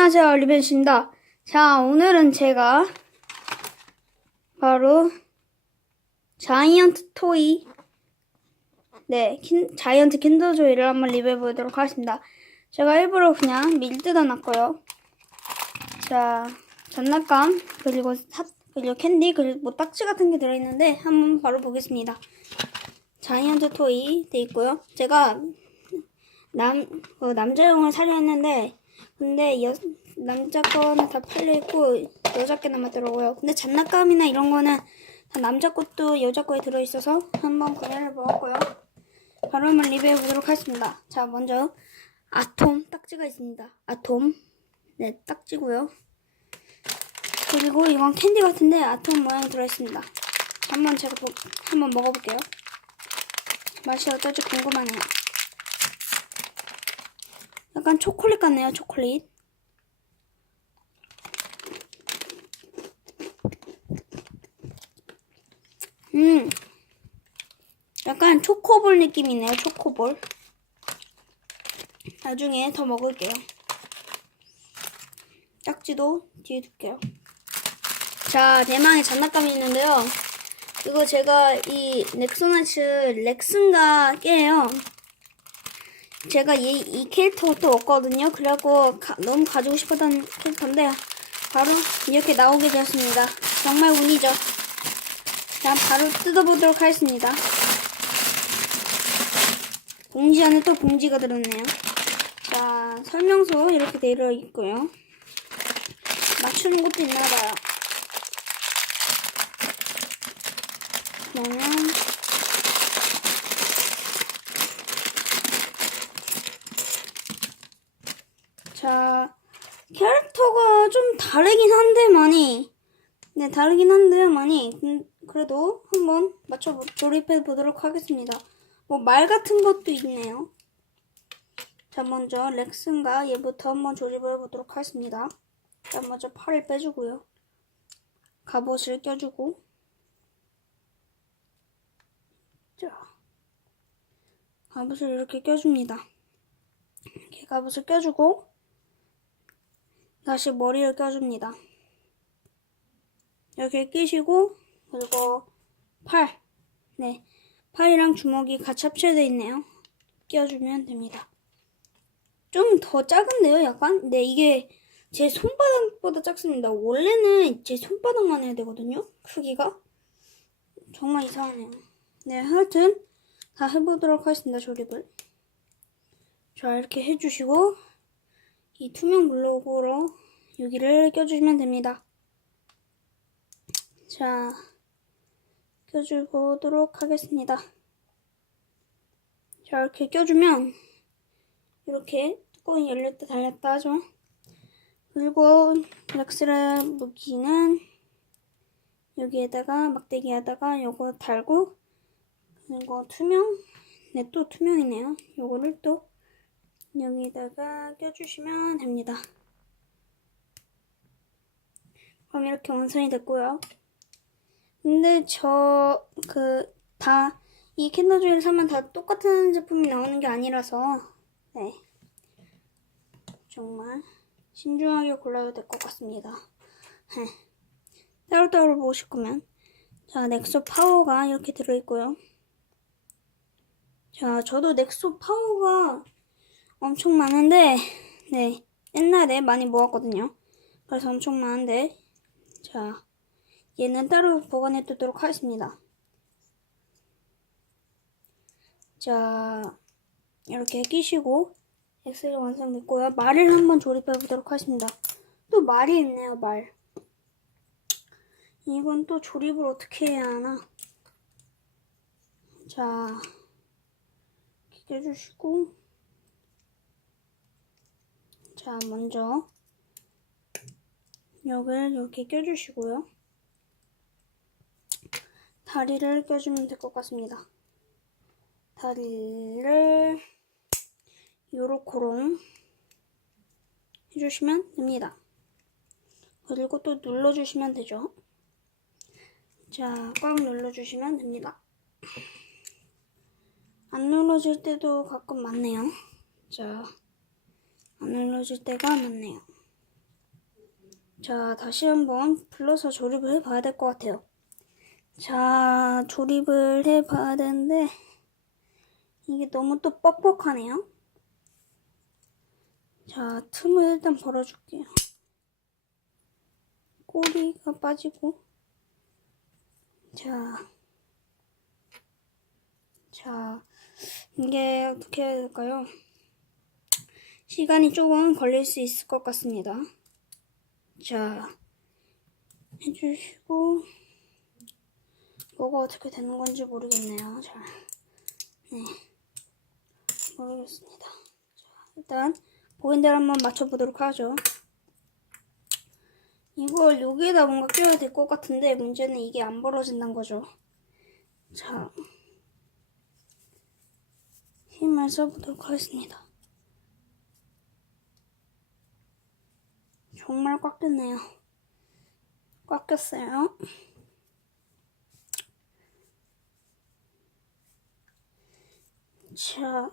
안녕하세요, 리벤씨입니다. 자, 오늘은 제가 바로 자이언트 토이, 네, 킨, 자이언트 킨더조이를 한번 리뷰해 보도록 하겠습니다. 제가 일부러 그냥 밀 뜯어 놨고요. 자, 장난감, 그리고 사, 그리고 캔디, 그리고 뭐 딱지 같은 게 들어있는데 한번 바로 보겠습니다. 자이언트 토이 돼 있고요. 제가 남, 어, 남자용을 사려 했는데 근데 여, 남자 거는 다 팔려 있고 여자 게 남았더라고요. 근데 장난감이나 이런 거는 다 남자 것도 여자 거에 들어 있어서 한번 구매를 먹었고요. 바로 한번 리뷰해 보도록 하겠습니다. 자, 먼저 아톰 딱지가 있습니다. 아톰 네 딱지고요. 그리고 이건 캔디 같은데 아톰 모양이 들어 있습니다. 한번 제가 보, 한번 먹어볼게요. 맛이 어떨지 궁금하네요. 약간 초콜릿 같네요, 초콜릿. 음, 약간 초코볼 느낌이네요, 초코볼. 나중에 더 먹을게요. 딱지도 뒤에 둘게요. 자, 대망의 장난감이 있는데요. 이거 제가 이 넥소나츠 렉슨가 깨요. 제가 이, 이 캐릭터가 또 없거든요. 그래갖고 가- 너무 가지고 싶었던 캐릭터인데 바로 이렇게 나오게 되었습니다. 정말 운이죠. 자, 바로 뜯어보도록 하겠습니다. 봉지 안에 또 봉지가 들었네요. 자, 설명서 이렇게 되어 있고요. 맞추는 것도 있나봐요. 그러면 자, 캐릭터가 좀 다르긴 한데 많이. 네, 다르긴 한데요, 많이. 음, 그래도 한번 맞춰 조립해 보도록 하겠습니다. 뭐 말 같은 것도 있네요. 자, 먼저 렉슨가 얘부터 한번 조립을 해보도록 하겠습니다. 자, 먼저 팔을 빼주고요. 갑옷을 껴주고. 자, 갑옷을 이렇게 껴줍니다. 이렇게 갑옷을 껴주고. 다시 머리를 껴줍니다. 이렇게 끼시고 그리고 팔, 네, 팔이랑 주먹이 같이 합체되어 있네요. 끼워주면 됩니다. 좀 더 작은데요, 약간? 네, 이게 제 손바닥보다 작습니다. 원래는 제 손바닥만 해야 되거든요, 크기가. 정말 이상하네요. 네, 하여튼 다 해보도록 하겠습니다, 조립을. 자, 이렇게 해주시고 이 투명 블록으로 여기를 껴주시면 됩니다. 자, 껴주도록 하겠습니다. 자, 이렇게 껴주면 이렇게 뚜껑이 열렸다 닫렸다 하죠. 그리고 렉스라 무기는 여기에다가 막대기에다가 요거 달고 그리고 투명 네 또 투명이네요. 요거를 또 여기다가 껴주시면 됩니다. 그럼 이렇게 완성이 됐고요. 근데 저 그 다 이 캔더 조이를 사면 다 똑같은 제품이 나오는 게 아니라서 네 정말 신중하게 골라야 될 것 같습니다. 네. 따로따로 보실 거면 자 넥소 파워가 이렇게 들어있고요. 자 저도 넥소 파워가 엄청 많은데 네 옛날에 많이 모았거든요. 그래서 엄청 많은데 자 얘는 따로 보관해 두도록 하겠습니다. 자 이렇게 끼시고 엑셀이 완성됐고요. 말을 한번 조립해 보도록 하겠습니다. 또 말이 있네요 말. 이건 또 조립을 어떻게 해야 하나? 자 이렇게 껴주시고 자, 먼저 여기를 이렇게 껴주시고요. 다리를 껴주면 될 것 같습니다. 다리를 요렇게롱 해주시면 됩니다. 그리고 또 눌러주시면 되죠. 자, 꽉 눌러주시면 됩니다. 안 눌러질 때도 가끔 많네요. 자, 안 눌러질 때가 많네요. 자, 다시 한번 불러서 조립을 해봐야 될 것 같아요. 자, 조립을 해봐야 되는데, 이게 너무 또 뻑뻑하네요. 자, 틈을 일단 벌어줄게요. 꼬리가 빠지고, 자, 자, 이게 어떻게 해야 될까요? 시간이 조금 걸릴 수 있을 것 같습니다. 자, 해주시고, 뭐가 어떻게 되는 건지 모르겠네요. 잘, 네, 모르겠습니다. 자, 일단, 보인 대로 한번 맞춰보도록 하죠. 이걸 여기에다 뭔가 끼워야 될 것 같은데, 문제는 이게 안 벌어진다는 거죠. 자, 힘을 써보도록 하겠습니다. 정말 꽉 꼈네요. 꽉 꼈어요. 자.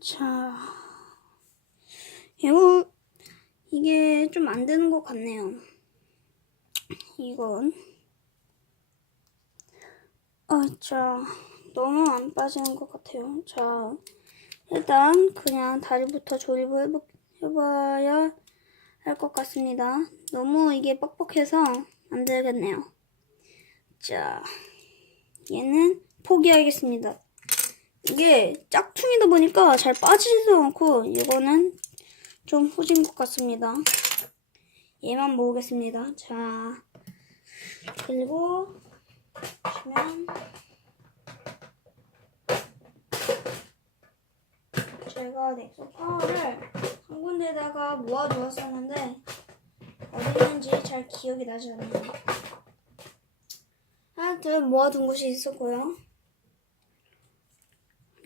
자. 이거, 이게 좀 안 되는 것 같네요. 이건. 아, 자. 너무 안 빠지는 것 같아요. 자. 일단 그냥 다리부터 조립을 해보, 해봐야 할 것 같습니다. 너무 이게 뻑뻑해서 안 되겠네요. 자, 얘는 포기하겠습니다. 이게 짝퉁이다 보니까 잘 빠지지도 않고 이거는 좀 후진 것 같습니다. 얘만 모으겠습니다. 자, 그리고 보시면 제가 넥소 파워를 한 군데다가 모아두었었는데 어디 있는지 잘 기억이 나지 않네요. 하여튼 모아둔 곳이 있었고요.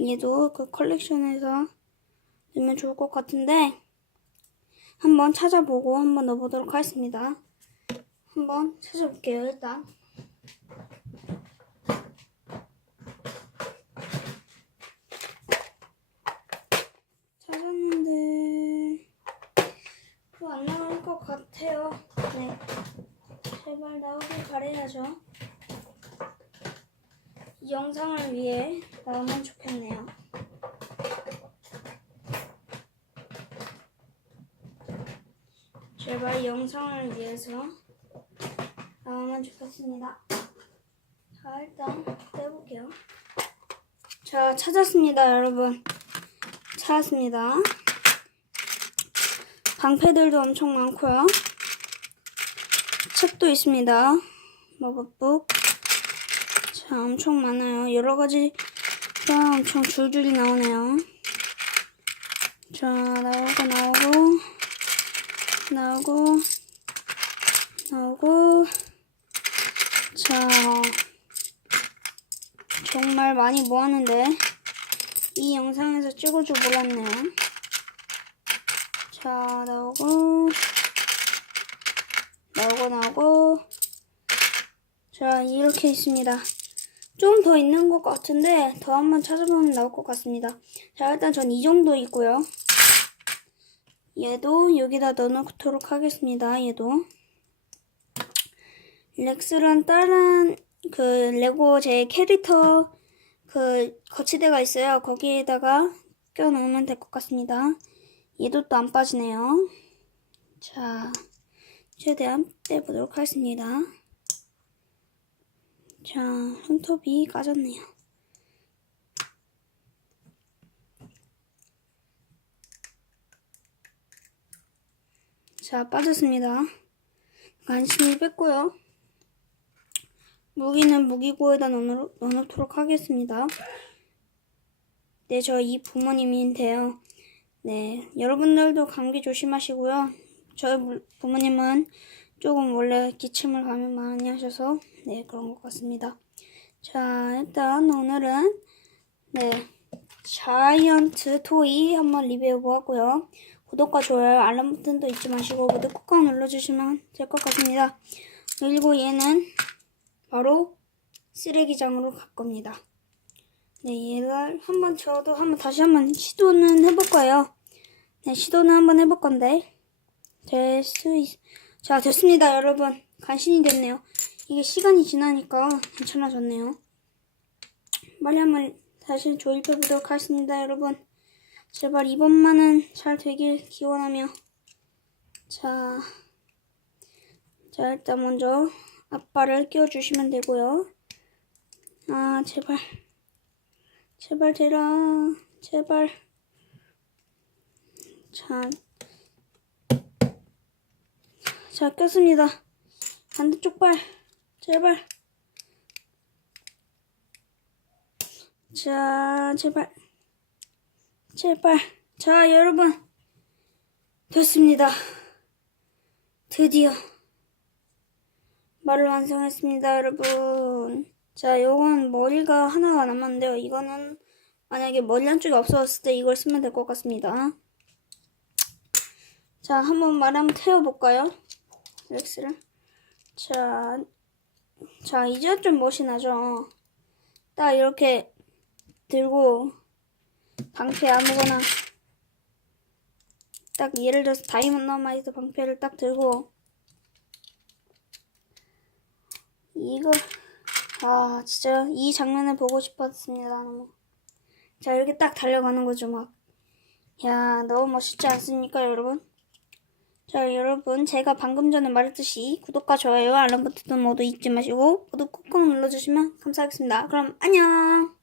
얘도 그 컬렉션에서 넣으면 좋을 것 같은데 한번 찾아보고 한번 넣어보도록 하겠습니다. 한번 찾아볼게요 일단. 찾았는데 또 안 나올 것 같아요. 네, 제발 바래야죠. 이 영상을 위해 나오면 좋겠네요. 제발 이 영상을 위해서 나오면 좋겠습니다. 자, 일단 떼볼게요. 자, 찾았습니다, 여러분. 찾았습니다. 방패들도 엄청 많고요. 책도 있습니다. 마법북. 자, 엄청 많아요. 여러 가지가 엄청 줄줄이 나오네요. 자, 나오고, 나오고, 나오고, 나오고. 자, 정말 많이 모았는데, 이 영상에서 찍을 줄 몰랐네요. 자, 나오고, 나오고, 나오고. 자, 이렇게 있습니다. 좀 더 있는 것 같은데, 더 한번 찾아보면 나올 것 같습니다. 자, 일단 전 이 정도 있고요. 얘도 여기다 넣어놓도록 하겠습니다. 얘도. 렉스랑 다른 그 레고 제 캐릭터 그 거치대가 있어요. 거기에다가 껴놓으면 될 것 같습니다. 얘도 또 안 빠지네요. 자, 최대한 떼보도록 하겠습니다. 자, 손톱이 까졌네요. 자, 빠졌습니다. 간신히 뺐고요. 무기는 무기고에다 넣어, 넣어놓도록 하겠습니다. 네, 저 이 부모님인데요. 네, 여러분들도 감기 조심하시고요. 저희 부- 부모님은 조금 원래 기침을 감염 많이 하셔서 네 그런 것 같습니다. 자, 일단 오늘은 네 자이언트 토이 한번 리뷰해 보았고요. 구독과 좋아요, 알람 버튼도 잊지 마시고 모두 꾹꾹 눌러주시면 될 것 같습니다. 그리고 얘는 바로 쓰레기장으로 갈 겁니다. 네, 얘를 한번 저도 한번 다시 한번 시도는 해볼 거예요. 네, 시도는 한번 해볼 건데 될 수 있... 자 됐습니다 여러분 간신히 됐네요 이게 시간이 지나니까 괜찮아졌네요. 빨리 한번 다시 조립해 보도록 하겠습니다 여러분. 제발 이번만은 잘 되길 기원하며. 자, 자 일단 먼저 앞발을 끼워주시면 되고요. 아 제발. 제발 되라. 제발. 자, 자 꼈습니다. 반대쪽 발 제발. 자 제발. 제발. 자 여러분. 됐습니다. 드디어. 말을 완성했습니다 여러분. 자 요건 머리가 하나가 남았는데요. 이거는 만약에 머리 한쪽이 없어졌을 때 이걸 쓰면 될 것 같습니다. 자 한번 말 한번 태워볼까요? 렉스를. 자, 자 이제 좀 멋이 나죠. 딱 이렇게 들고 방패 아무거나 딱 예를 들어서 다이몬드 방패를 딱 들고 이거 아 진짜 이 장면을 보고 싶었습니다 너무. 자 이렇게 딱 달려가는 거죠 막. 야 너무 멋있지 않습니까 여러분 자 여러분 제가 방금 전에 말했듯이 구독과 좋아요 알람 버튼 모두 잊지 마시고 모두 꾹꾹 눌러주시면 감사하겠습니다. 그럼 안녕